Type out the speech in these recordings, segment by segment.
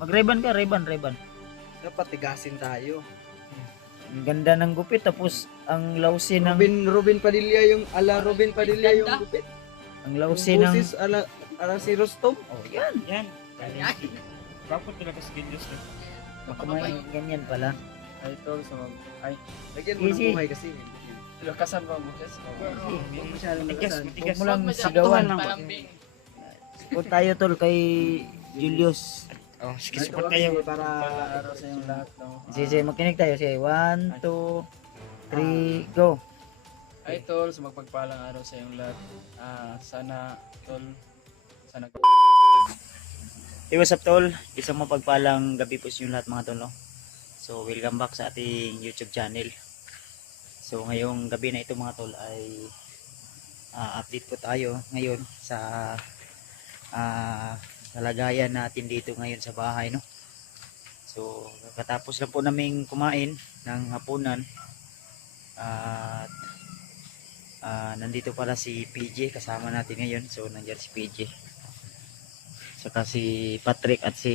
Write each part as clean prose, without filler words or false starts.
Mag-Ray-Ban ka, Ray-Ban. Dapat tigasin tayo. Ang ganda ng gupit, tapos ang lausi ng... Robin Padilla yung ala Robin Padilla yung gupit. Ang Yung lausi ng... boses ala si Rostom. Oh, yan. Yan. Kapot talaga sa Gilyos. Baka may ganyan pala. Ay, tol, sa ay, Lagyan mo ng Easy. buhay kasi. lakasan ba mo? Yes. Huwag masyadong Matigas, lakasan. matigas. Huwag mo lang sigawan. lang. Support tayo tol kay Julius. Oh, sige, Ito support kasi kayo. para Araw sa inyong lahat. No? Sige, makinig tayo. Sige, 1, 2, 3, go. Ay, tol, sa magpagpalang araw sa inyong lahat. Sana, tol, sana... Hey, what's up tol? Isang mapagpalang gabi po sa inyo lahat mga tol. No? So, welcome back sa ating YouTube channel. So, ngayong gabi na ito mga tol ay update po tayo ngayon sa kalagayan natin dito ngayon sa bahay. No? So, katapos lang po naming kumain ng hapunan at nandito pala si PJ kasama natin ngayon. So, nandiyan si PJ. Saka si Patrick at si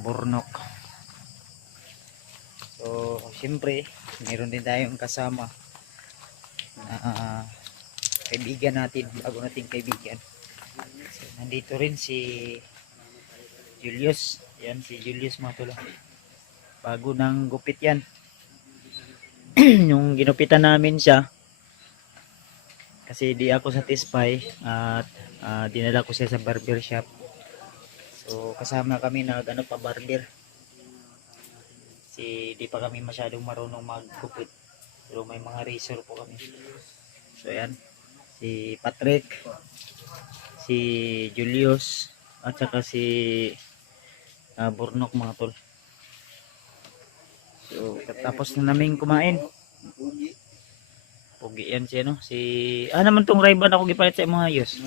Burnok. So siyempre mayroon din tayong kasama na kaibigan natin, bago nating kaibigan. So, nandito rin si Julius. Yan si Julius mga tol. Bago nang gupit yan. Yung ginupitan namin siya kasi di ako satisfy at dinala ko siya sa barber shop. So kasama kami na pa barber. Di pa kami masyadong marunong maggupit. Pero may mga razor po kami. So ayan, si Patrick, si Julius at saka si Burnok mga tol. So tapos na namin kumain. Pugi yan si naman tong Ray-Ban ako gipalit sa mga ayos.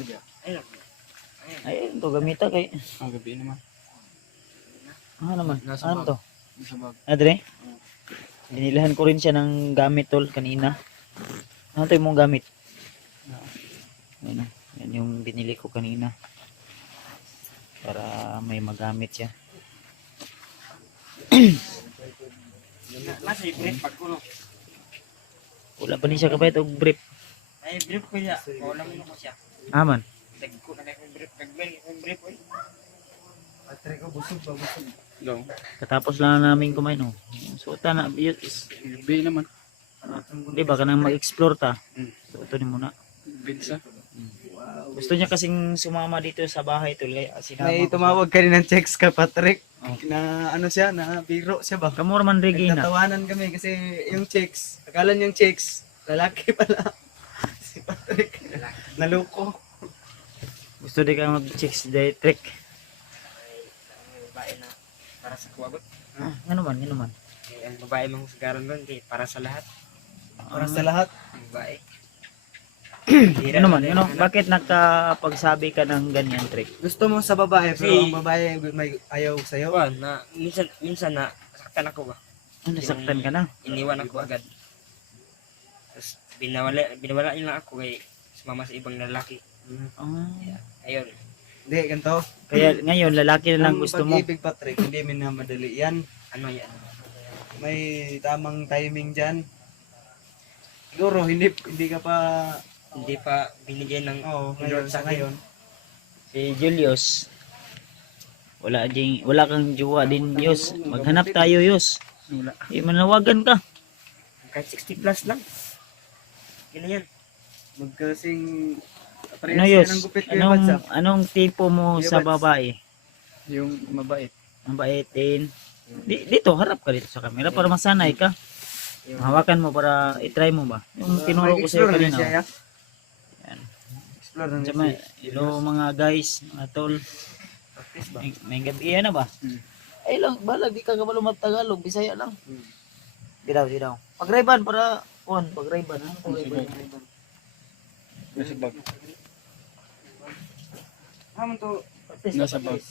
Ay, ito gamita kay. Ang gabi naman. Naman. Nasa Ano bag. to? Sa bag. Adre? Dinilahan ko rin siya ng gamit tol kanina. Ano to yung mong gamit? Yan, yan yung binili ko kanina. Para may magamit siya. Nasa brief pagkulo. Wala pa ni siya kapait og brief. Ay, brief ko niya. Wala mo ko siya. Aman. Tagko na kay brief. Kagbel, yung brief oy. Patrick ko busog. Go. Katapos lang namin kumain oh. So na Gabi naman. di ba kanang mag-explore ta. Mm. So ito ni muna. Binsa. Gusto niya kasing sumama dito sa bahay tol kaya sinama May ko. tumawag ka rin ng checks ka Patrick. Oh. Na ano siya, na biro siya ba? Kamo man Regina. Nagtatawanan kami kasi yung chicks, akala niyang chicks, lalaki pala. Si Patrick, naloko. Gusto di ka mag-chicks trick. Babae na para sa kuwagot. Ano man. Ang babae mong sagaran doon, para sa lahat. Para sa lahat. Ang babae. Ano man, bakit nakapagsabi ka ng ganyan trick? Gusto mo sa babae, pero Si- ang babae may ayaw sa'yo. Kuwan, na minsan na saktan ako ba? Nasaktan ka na? Iniwan ako agad. Tapos binawala niya lang ako kay sumama sa ibang lalaki. Ayun. Hindi, ganito. Kaya ngayon lalaki na lang Ang gusto mo. pag-ibig, Patrick, hindi minamadali yan. Ano yan? May tamang timing dyan. Siguro, hindi ka pa, Hindi pa binigyan ng ngayon sa ngayon. Si Julius. Wala kang jowa din, Yus. Maghanap tayo, Yus. Wala. Manawagan ka. Kahit 60 plus lang. Yan yan. Magkasing, Ano, Yus? ng gupit kayo, WhatsApp. Anong tipo mo Kuya sa Bats. babae? Yung mabait. Mabaitin. Dito, harap ka dito sa camera para masanay ka. Hawakan mo para i-try mo ba? Yung tinuro ko sa'yo Mag-explore na kanina. siya, ya? Yan. Explore na Tsaka, siya. hello mga guys, mga tol. May gabi yan na ba? Ay lang, balag di ka kabalo mag-Tagalog, Bisaya lang. Di daw. Pag-Ray-Ban para pag-Ray-Ban. Nasa bag. Hamon to. Nasa bag.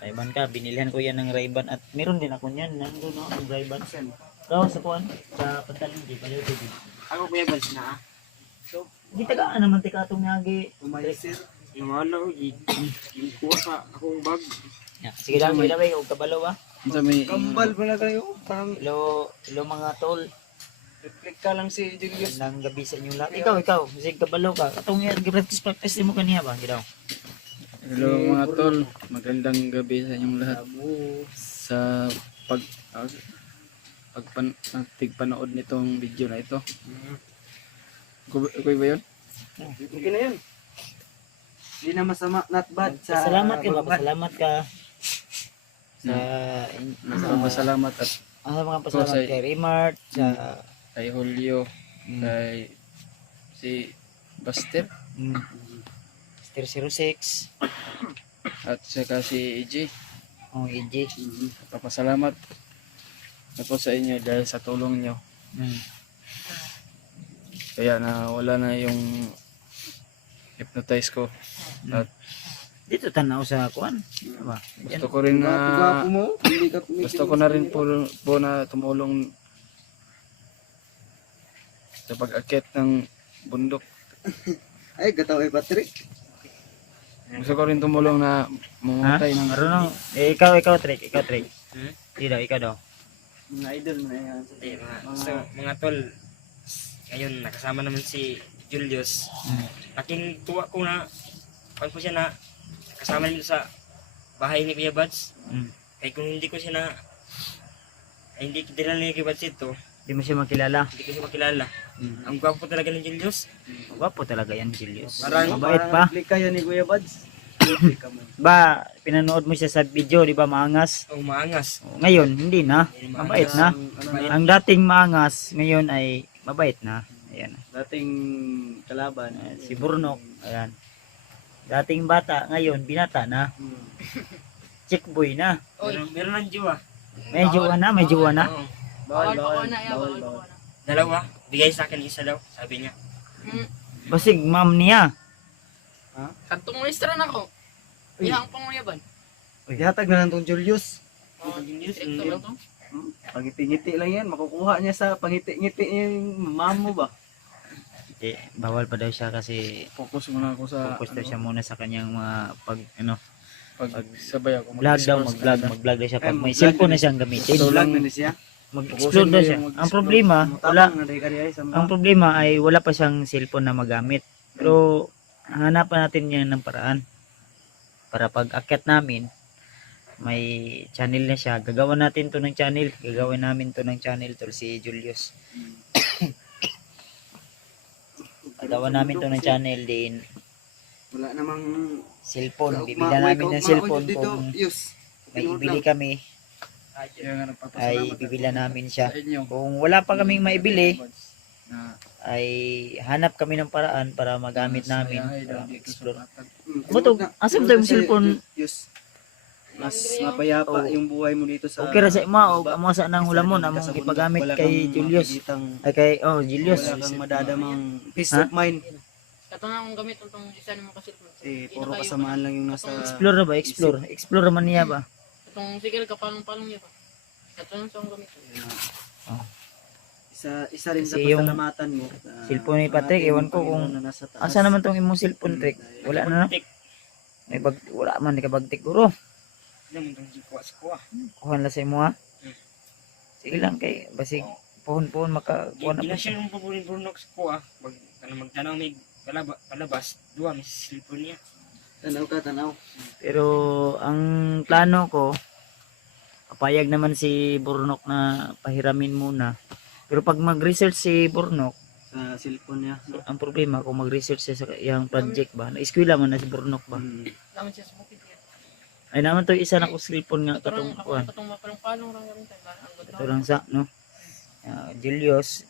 Ray-Ban ka, binilihan ko yan ng Ray-Ban at meron din ako niyan, nandun no, ang Ray-Ban. Daw sa kuan sa pantalon di baliw di. Ako kuya Bads na. Di tagaan naman tika atong nyagi. Umay sir. Yung ano, yung kuha sa akong bag. Ya, sige lang may og kabalo ba. Sa may Kambal pa na kayo. Parang Hello mga tol. reflect ka lang si Julius. Nang gabi sa inyong lahat. Ikaw, sige kabalo ka. Katong yan, practice mo kaniya ba? Gidaw. hello mga tol, magandang gabi sa inyong lahat. Sa pag panood nitong video na ito. Kuy ba yun? Okay na yun. Hindi na masama, not bad. Salamat ka ba? Salamat ka. Sa Pasalamat at mga pasalamat kay Remart, sa kay Julio, kay si Baster Stir 06, at saka si EJ. EJ. Papasalamat na po sa inyo dahil sa tulong nyo. Kaya na wala na yung hypnotize ko. At Dito tanaw sa kuan. Diba? gusto ko rin na Gwapo mo. Hindi ka gusto ko na rin po na tumulong sa pag-akit ng bundok. Ay, gataw ay Patrick. Gusto ko rin tumulong na mangutay ng Marunong. Ikaw Trick. Hmm? Ikaw daw. Mga idol mo na yan. So, mga tol, ngayon nakasama naman si Julius. Laking tuwa ko na, pag ko siya na kasama nito sa bahay ni Kuya Bads. Kaya kung hindi ko siya na, ay hindi dinala ni Kuya Bads ito, Hindi mo siya makilala. hindi ko siya makilala. Ang gwapo talaga ni Julius. Gwapo talaga yan, Julius. Parang- Mabait pa. Reflect kayo ni Kuya Buds. Reflect ka mo. Ba, pinanood mo siya sa video, di ba, maangas? Oh, maangas. Ngayon, hindi na. Hindi Mabait maangas. na. Mabait. Ang dating maangas, ngayon ay mabait na. Ayan. Dating kalaban. Si Burnok. Ayan. Dating bata, ngayon, binata na. Chick boy na. Meron ng jowa. May jowa na, may jowa na. Oo. Bawal, Bawal bawal, pa ko na, bawal, bawal bawal. pa ko na. Dalawa. Bigay sa akin isa daw, sabi niya. Basig, ma'am niya. Kantong maestra na ko. Ihang panguyaban. Ihatag na lang tong Julius. Julius, Direkto hindi. lang to. Pangiti-ngiti lang yan. Makukuha niya sa pangiti-ngiti yung mamo ba? Bawal pa daw siya kasi focus muna ako sa focus daw siya muna sa kanyang mga pagsabay ako. vlog daw, mag-vlog daw siya pag may cellphone na siyang gamitin. Vlog na ni siya. Mag-explore daw siya. Ang problema, ang problema ay wala pa siyang cellphone na magamit. Pero hanapan natin yan ng paraan para pag akyat namin may channel na siya. Gagawin natin to ng channel. Gagawin namin to ng channel to si Julius. Gagawin namin to ng channel din. Wala namang Cellphone. Bibila namin ng cellphone kung Yus. may ibili kami. Kaya nga nagpapasalamat Ay ako bibila namin siya. sa inyo. Kung wala pa kaming maibili, Na ay hanap kami ng paraan para magamit namin masayahay para daw dito sa explore. Patag. Bato, asam tayo yung cellphone? Yus. Mas mapayapa yung buhay mo dito sa... Okay ra sa ima o amo sa nang hulamon among ipagamit kay Julius. Ay kay Julius. Wala kang madadamang peace of mind. Kato na akong gamit itong isa ni mga kasilpon. Puro kasamaan lang yung nasa... Explore na ba? Explore man niya ba? Itong sigil kapalong-palong niya pa. Kato na sa akong gamit. Isa rin sa Kasi yung pasalamatan mo. cellphone ni Patrick, ewan ko kung asa naman tong imong cellphone trick. Wala na. May wala man ni kabagtik guro. Hindi mo itong kuha sa kuha. Kuhan la sa imo ha. Sige lang kay basig pohon-pohon makakuha na Gina po siya siya. yung paburin-burnok sa kuha. Magtanaw may palabas. Duwa, may cellphone niya. Tanaw ka, tanaw. Pero ang plano ko papayag naman si Burnok na pahiramin muna. Pero pag mag-research si Burnok, Sa cellphone niya. ang problema kung mag-research siya sa iyang project ba, na-eskwela man na si Burnok ba. Laman siya sa bukid. Ay naman to isa na ko cellphone nga Kato katong lang, kuan. katong mapalong-palong lang rin tayo. Ito lang sa no. Julius,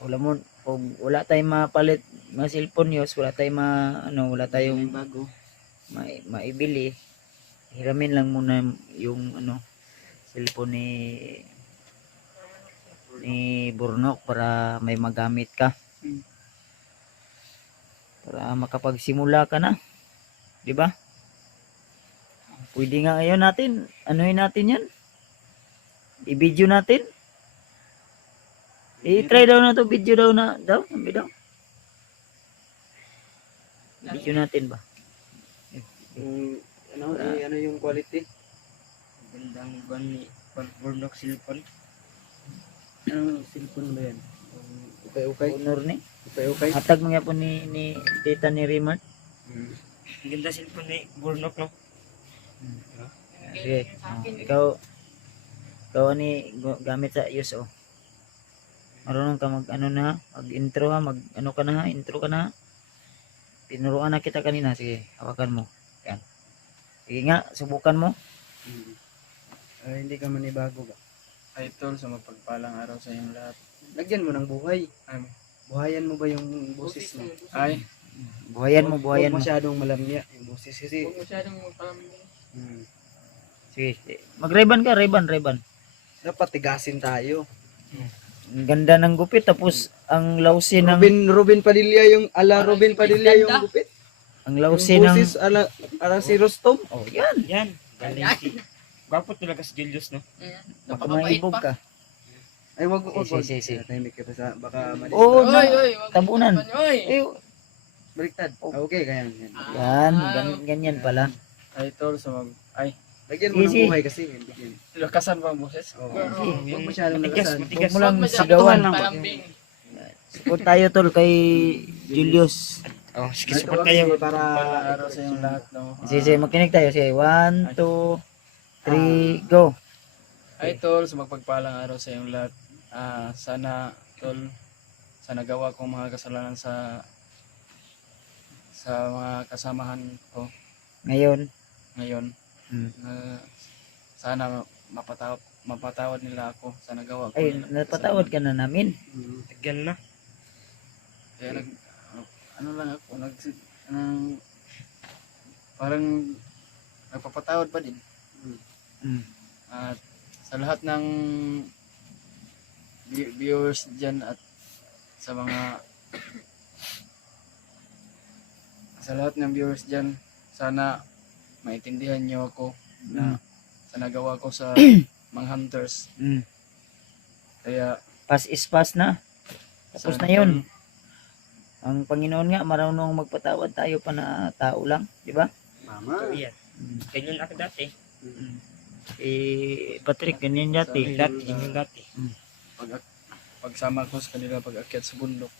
wala mo kung wala tayong mapalit mga cellphone yos, wala tayong wala tayong Yung bago. maibili. Hiramin lang muna yung cellphone ni Burnok para may magamit ka. Para makapagsimula ka na. 'Di ba? Pwede nga ngayon natin, anuhin natin 'yan. I-video natin. I-try daw na to, video daw na. Sabi daw. Video natin ba? Yung, ano yung quality? Gandang ban ni Burnok Silpon. Anong cellphone ba yan? Okay. Honor ni. Okay. Hatag mga po ni data ni Raymond. Ang ganda silpon ni Burnok, no? Sige. Ikaw ani gamit sa use oh. Marunong ka mag ano na, mag intro ha, mag ano ka na ha, intro ka na. Tinuruan na kita kanina, sige, hawakan mo. Yan. Sige nga, subukan mo. Hindi ka manibago ba? Idol, sa mapagpalang araw sa inyong lahat. Lagyan mo ng buhay. Ay, Buhayan mo ba yung boses mo? ay, Buhayan mo. Huwag masyadong malamya yung boses kasi. Huwag masyadong magpalambing. Sige, mag-reban ka, reban. Dapat tigasin tayo. Ang ganda ng gupit, tapos ang lausi ng Robin Padilla yung Robin Padilla yung gupit. ang Yung lausi ng boses ala si Rostom. oh, yan. Yan. Galing si... Gwapo talaga si Julius, no? Baka Napakabait maibog pa. ka. Ay wag. Si. Tahimik ka pa sa baka mali. Oo, Oy, oy, wag tabunan. Oy. Eh, Baliktad. Okay, kaya yan. yan, ganyan pala. idol, sa Lagyan mo ng Sige. buhay kasi. Bigyan. lakasan ba ang boses? Oo. Oo. Huwag masyadong Matigas, lakasan. matigas. Huwag mo lang Huwag masyadong sigawan. magpalambing. Support tayo tol kay Julius. Oh, sige, Ito support kasi kayo. para Mapagpalang araw sa inyong lahat, no? Sige, makinig tayo. Sige, 1, 2, 3, go. Idol, sa magpagpalang araw sa inyong lahat. Sana, tol, sa nagawa kong mga kasalanan sa mga kasamahan ko Ngayon. ngayon. Sana mapatawad nila ako sa nagawa ko. Ay, napatawad ka na namin. Tagal na. Kaya ano lang ako, parang nagpapatawad pa din. At sa lahat ng viewers dyan at sa lahat ng viewers dyan, sana maintindihan nyo ako na sa nagawa ko sa mga hunters. Kaya Pass is pass na. Tapos sana na yun. Ang Panginoon nga, marunong magpatawad, tayo pa na tao lang. Di ba? Mama. So, yan. Ganyan ako dati. Patrick, ganyan dati. Dati, ganyan dati. pagsama ko sa kanila pag-akyat sa bundok.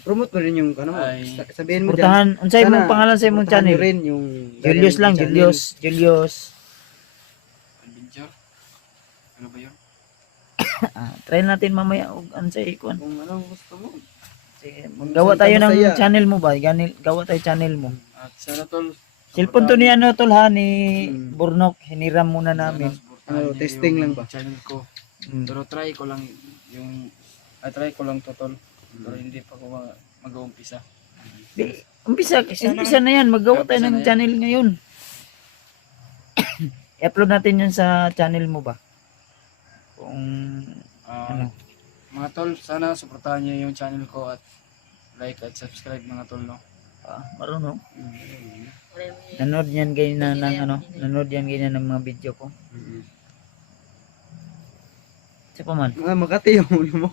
Promote mo rin yung ano mo. Ay. Sabihin mo dyan. Portahan, unsay Sana, mong pangalan sa imong portahan nyo channel? rin yung Julius lang, channel. Julius. Adventure? Ano ba yun? Try natin mamaya og unsay ikon. Kung ano gusto mo. Sige, gawa tayo ng masaya. channel mo ba? Gawa tayo channel mo. At sana tol, Cellphone to ni ano tol ha, ni Burnok. Hiniram muna namin. Ano, testing lang ba? Channel ko. Mm. Pero try ko lang try ko lang to tol. Pero hindi pa ko mag-uumpisa. Umpisa na yan. Maggawa tayo Umpisa ng na yan. channel ngayon. I-upload natin yun sa channel mo ba? Kung ano. Mga tol, sana suportahan niyo yung channel ko at like at subscribe mga tol, no? Marunong. Nanood yan ganyan na ng ano. Nanood yan ganyan ng mga video ko. Isa pa man. Makati yung ulo mo.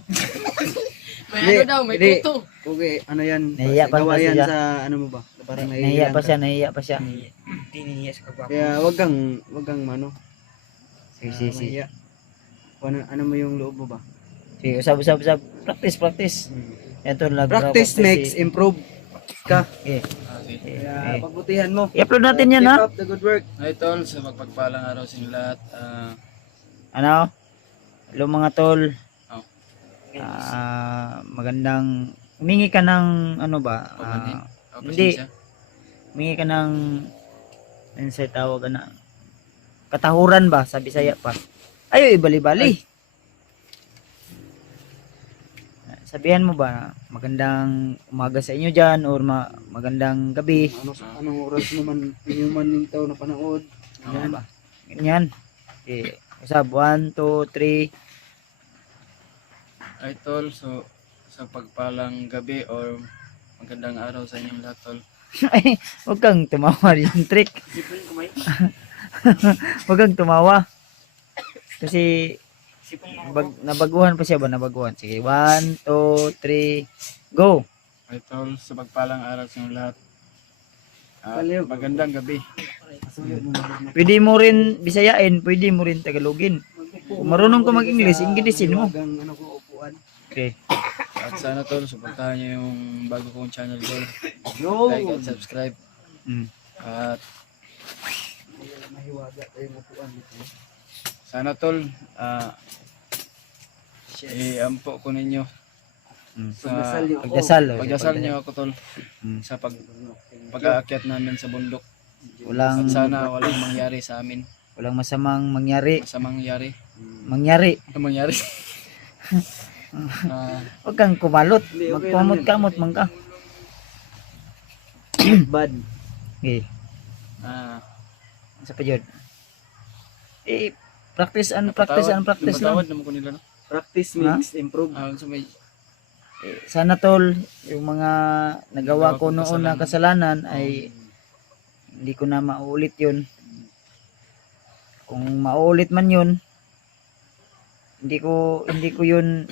May Hindi, ano daw, may hindi. tuto. Okay, ano yan? Nahiya pa Gawa kasi yan siya. sa ano mo ba? Parang Nahiya pa ka. siya, nahiya pa siya. Hindi niya sa kagwapo. Kaya wag kang ano. Sige. Mahiya. Kung ano mo yung loob mo ba? Sige, usab. Practice. Yan to, Practice makes improve ka. Okay. Kaya pagbutihan mo. I-upload natin yan Keep ha. up the good work. Hi tol, sa magpagpalang araw sa inyo lahat. Ano? Hello mga tol. Oh. Magandang humingi ka ng ano ba? Pamanhin. Hindi. Humingi ka ng ano sa tawag na katahuran ba sa Bisaya pa. Ayo ibali-bali. Sabihan mo ba magandang umaga sa inyo diyan or magandang gabi? Anong oras mo man yung manintaw na panood? Yan ba? Ganyan. Okay. Usab 1 2 3. Hi tol, so sa pagpalang gabi or magandang araw sa inyong lahat tol. Ay, huwag kang tumawa yung trick. Sipin kumain. Huwag kang tumawa. Kasi Sipon mo ako. Nabaguhan pa siya ba? Nabaguhan. Sige, 1, 2, 3, go! Ay tol, sa pagpalang araw sa inyong lahat. Palihog. Magandang gabi. Pwede mo rin Bisayain, pwede mo rin Tagalogin. Kung marunong ka mag-English, Inglesin mo. Ano ko upuan. Okay. At sana tol, suportahan niyo yung bago kong channel tol. Yo. Like at subscribe. Mm. At Mahiwaga tayong upuan. sana tol, i-ampo ko ninyo Mm. sa Pagdasal. pagdasal niyo ako tol Mm. sa pag-aakyat namin sa bundok. At Walang sana walang mangyari sa amin. masamang mangyari. Masamang mangyari. Mangyari. Ang mangyari. Huwag kang kumalot. Hindi, okay Magpamot-kamot man ka. Bad. Okay. Sa pa yun. Practice lang. Napatawad naman ko nila no. Practice makes improve. So may Sana tol, yung mga nagawa ko noon na kasalanan ay hindi ko na maulit yun. Kung maulit man yun, hindi ko yun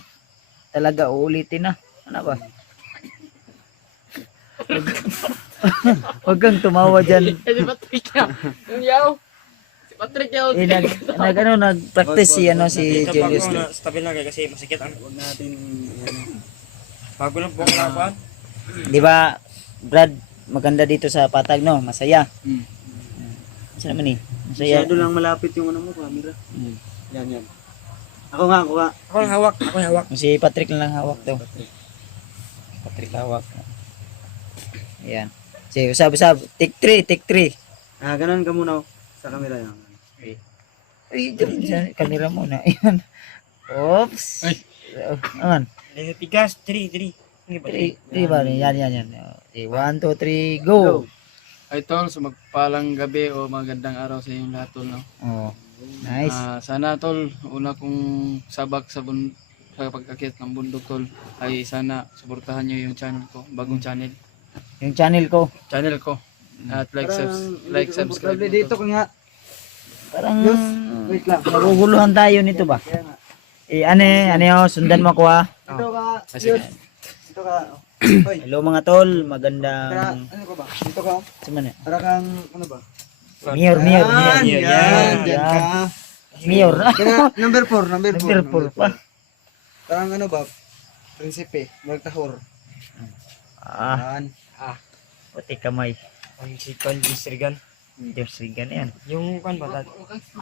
talaga uulitin na. Ano ba? Huwag kang tumawa dyan. Si Patrick na. Yung yaw. Si Patrick yaw. Nag-practice si Dito pa Julius. ako na stabil na kayo kasi masikit ang Huwag natin bago lang po ako nakakuan. Di ba, Brad, maganda dito sa Patag, no? Masaya. Saan naman eh? Masaya. masyado lang malapit yung ano mo, camera. Yan. Ako nga. Ako lang hawak. Si Patrick lang hawak daw. Patrick hawak. Ayan. Sige, usab. Take 3. Ganun ka muna sa camera yan. Ay, dyan, kamera muna. Ayan. Oops. Ayan. Tigas, 3. Hindi ba? 3 ba? Yan. Okay, 1, 2, 3, go! ay tol, so magpalang gabi o magandang araw sa inyong lahat tol no. Oh, nice. Sana tol, una kong sabak sa pag-akyat ng bundok tol ay sana suportahan niyo yung channel ko, bagong channel. Yung channel ko. At subscribe mo, Dito tol. ko nga. Parang Wait lang. naguguluhan tayo nito ba? Kaya nga. Ano, sundan mo ako ha. Dito ka. Sige. Dito ka. Hoy. Hello mga tol, Para, magandang... ano ka ba? Dito ka. Saan Para kang, ano ba? Mayor. Yan ka. Mayor. Kaya, number 4. Number 4 pa. Parang ano ba? Prinsipe. Magtahor. Yan. Puti kamay. Ang si Con Disrigan. Diyos rigan yan. Yung kan ba?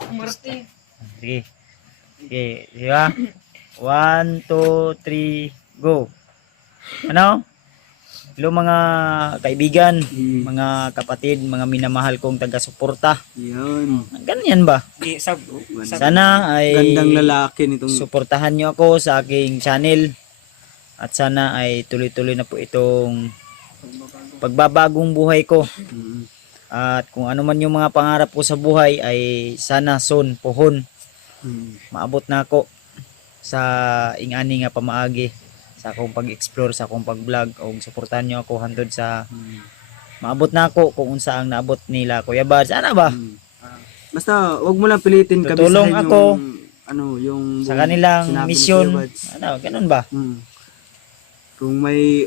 Martin. Sige. Sige ba? 1, 2, 3, go. Ano? Hello mga kaibigan, mga kapatid, mga minamahal kong taga-suporta. Yan. Ganyan ba? Di sab. Sana ay Gandang lalaki nitong. suportahan nyo ako sa aking channel. At sana ay tuloy-tuloy na po itong pagbabagong buhay ko. At kung ano man yung mga pangarap ko sa buhay ay sana soon, pohon, maabot na ako sa ingani nga pamaagi sa akong pag-explore, sa akong pag-vlog o suportahan nyo ako handod sa maabot na ako kung unsa ang naabot nila Kuya Bad. Sana ba? Basta wag mo lang pilitin Tutulong kabisahin ako yung Sa kanilang sinabi ni mission. Kuya Bads. Ano, ganun ba? Kung may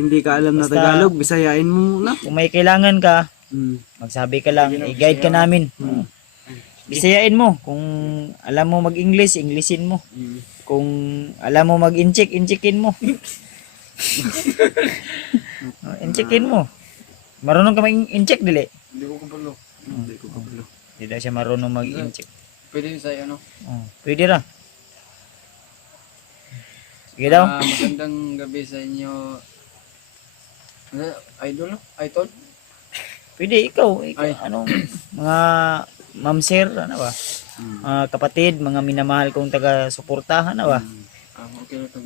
hindi ka alam na Basta- Tagalog, bisayain mo muna. Kung may kailangan ka, magsabi ka lang, i-guide ka namin. Bisayain mo. Kung alam mo mag-English, Englishin mo. Kung alam mo mag-incheck, incheckin mo. Incheckin mo. Marunong ka mag-incheck, dili? Hindi ko kabalo. Hindi daw siya marunong mag-incheck. Pwede sa ano? Pwede ra. Sige daw. Magandang gabi sa inyo. Idol? Idol? Pwede, ikaw. Ay. Anong mga ma'am sir, ano ba? Mga kapatid, mga minamahal kong taga-suportahan, ano ba? Okay lang ito.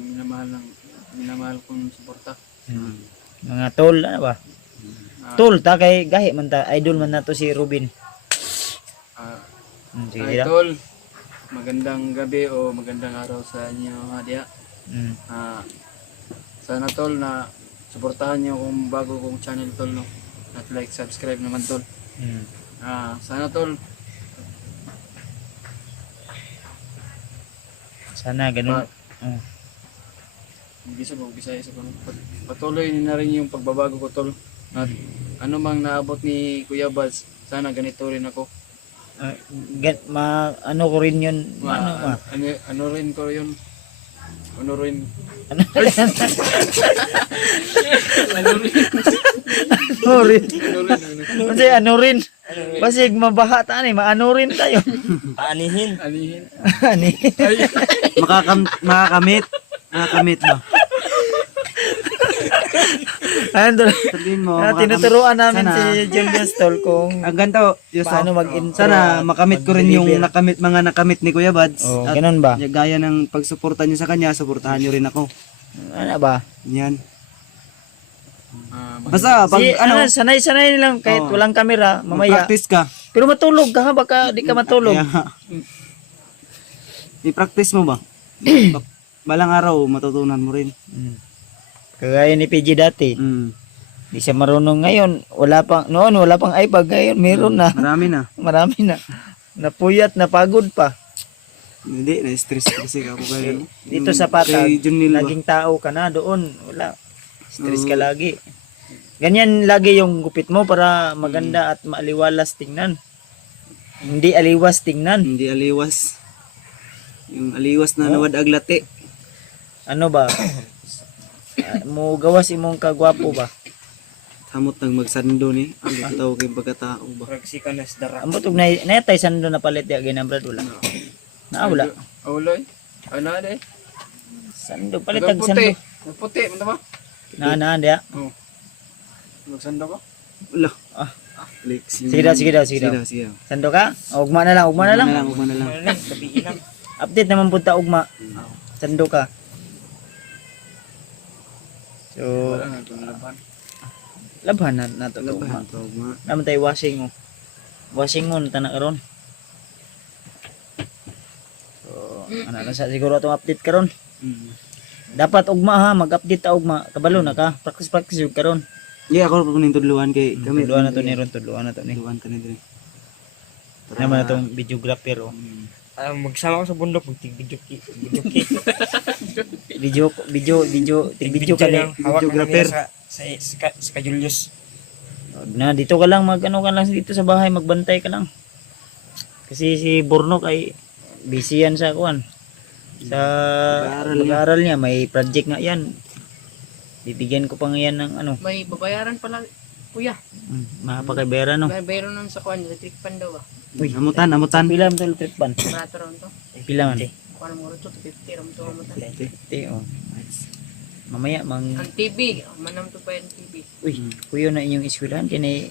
Minamahal kong suporta. Mga tol, ano ba? Tol, ta kay gahi man ta, idol man na to si Ruben. Sige daw. Idol, magandang gabi o magandang araw sa inyo, Hadia. Sana tol na suportahan niyo kung bago kong channel tol no. At like, subscribe naman tol. Sana tol Sana ganun. Bisa ba, bisa isa pang patuloy na rin yung pagbabago ko tol. At ano mang naabot ni Kuya Buds, sana ganito rin ako. Ano ko rin yun. Ano rin ko yun. Ano rin. Ano rin. Kasi ano rin. Basig mabaha ta ni, maano rin tayo. Aanihin. Anihin. Ani. Makakamit. Makakamit ba? Ayun doon. Sabihin mo, Tinuturuan namin Sana. si Julius Tol kung ang ganito, paano mag-intro. sana makamit ko rin yung mag-deliver. mga nakamit ni Kuya Buds. Oh, At ganun ba? gaya ng pagsuporta niyo sa kanya, suportahan niyo rin ako. Ano ba? Yan. Ah, Basta, pag sanay-sanay lang kahit Oo. walang kamera, mamaya. practice ka. Pero matulog ka ha, baka di ka matulog. Kaya, i-practice mo ba? Balang araw, matutunan mo rin. Kagaya ni PG dati. Mm. Di siya marunong ngayon. Noon wala pang iPad, ngayon meron na. Marami na. Marami na. Napuyat, napagod pa. Hindi, na-stress kasi ako kayo. Dito sa Patag, Kay Junil ba? laging tao ka na doon. Wala. Stress ka lagi. Ganyan lagi yung gupit mo para maganda at maaliwalas tingnan. Hindi aliwas tingnan. Hindi aliwas. Yung aliwas na nawad aglati. Ano ba? Mo gawas imong kagwapo ba? Samot nang magsando ni. Ano tawag yung pagkatao ba? Pagsikan na sa dara. Amo tug natay sando na palit ya ginambrad wala. Wala. Uloy. Ano de? Sando palit tag sando. Puti. Puti, mo ba? Na dia. Oh. Magsando ko? Wala. Lex. Sige daw. Sige daw. Sando ka? Ugma na lang. Ugma na lang. Gabi na. Update naman punta ugma. Sando ka. So, Wala na itong laban. labhan na to ugma. Laban. Ugma. Naman tayo washing mo. Washing mo na karon. So, ana na sa siguro atong update karon. Mm. Dapat ugma ha, mag-update ta ugma. Kabalo na ka. Practice yung karon. Yeah, ako pa ning tudluan kay kami. Tudluan na to ni ron, tudluan na to ni. Tudluan ka ni dire. Naman na tong videographer oh. Magsama ko sa bundok, magtig-video video ka ni. Hawak na Videographer. nila sa Julius. Na dito ka lang mag-ano ka lang dito sa bahay, magbantay ka lang. Kasi si Borno kay busy yan sa kuan. Sa pag-aaral niya, may project nga yan. Bibigyan ko pa ngayon ng ano, May babayaran pala, kuya. makapagkabera no. Bayron nun sa kuan, electric pan daw ah. Uy, Amutan. pila man tol trip ban? Barato ron to. Pila man? Kuan mo ron to, 50 ron to. Oh. Mamaya Ang TV, manam to pa yung TV. uy, kuyo na inyong eskwelahan kini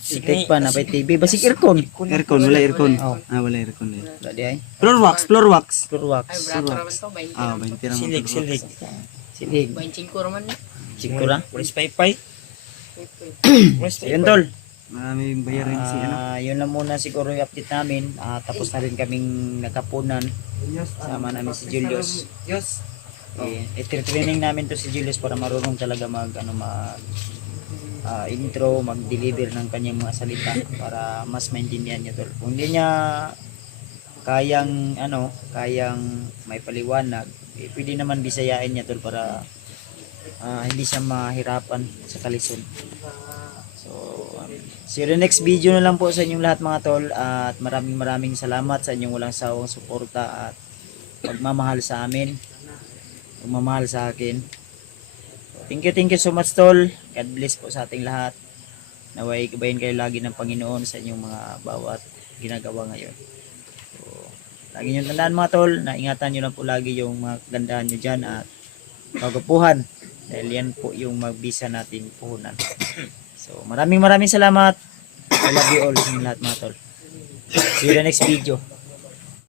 si trip ban na pa TV basig aircon. Aircon, wala aircon. Oh. Wala aircon. Wala di ay. Floor wax. Ay, Wax. barato raman to, 20 Ah, ron to. 20 ra mo. Silig. Silig. 25 raman na. Siguro ra. Pulis paypay. Pulis Yun tol. Maraming bayarin si ano. Yun lang muna siguro yung update namin. Tapos na rin kaming nakapunan. Sama namin si Julius. Yes. I-training namin to si Julius para marunong talaga mag intro, mag-deliver ng kanyang mga salita para mas maintindihan niya tol. Kung hindi niya kayang may paliwanag, pwede naman bisayain niya tol para hindi siya mahirapan sa kalisod. So, see you in the next video na lang po sa inyong lahat mga tol, at maraming salamat sa inyong walang sawang suporta at pagmamahal sa amin, pagmamahal sa akin. Thank you so much tol. God bless po sa ating lahat. Naway gabayan kayo lagi ng Panginoon sa inyong mga bawat ginagawa ngayon. So, lagi nyo tandaan mga tol, na ingatan nyo lang po lagi yung mga gandahan nyo dyan at kagupuhan, dahil yan po yung magbisa natin puhunan. So maraming salamat. I love you all sa inyong lahat mga tol. See you in the next video.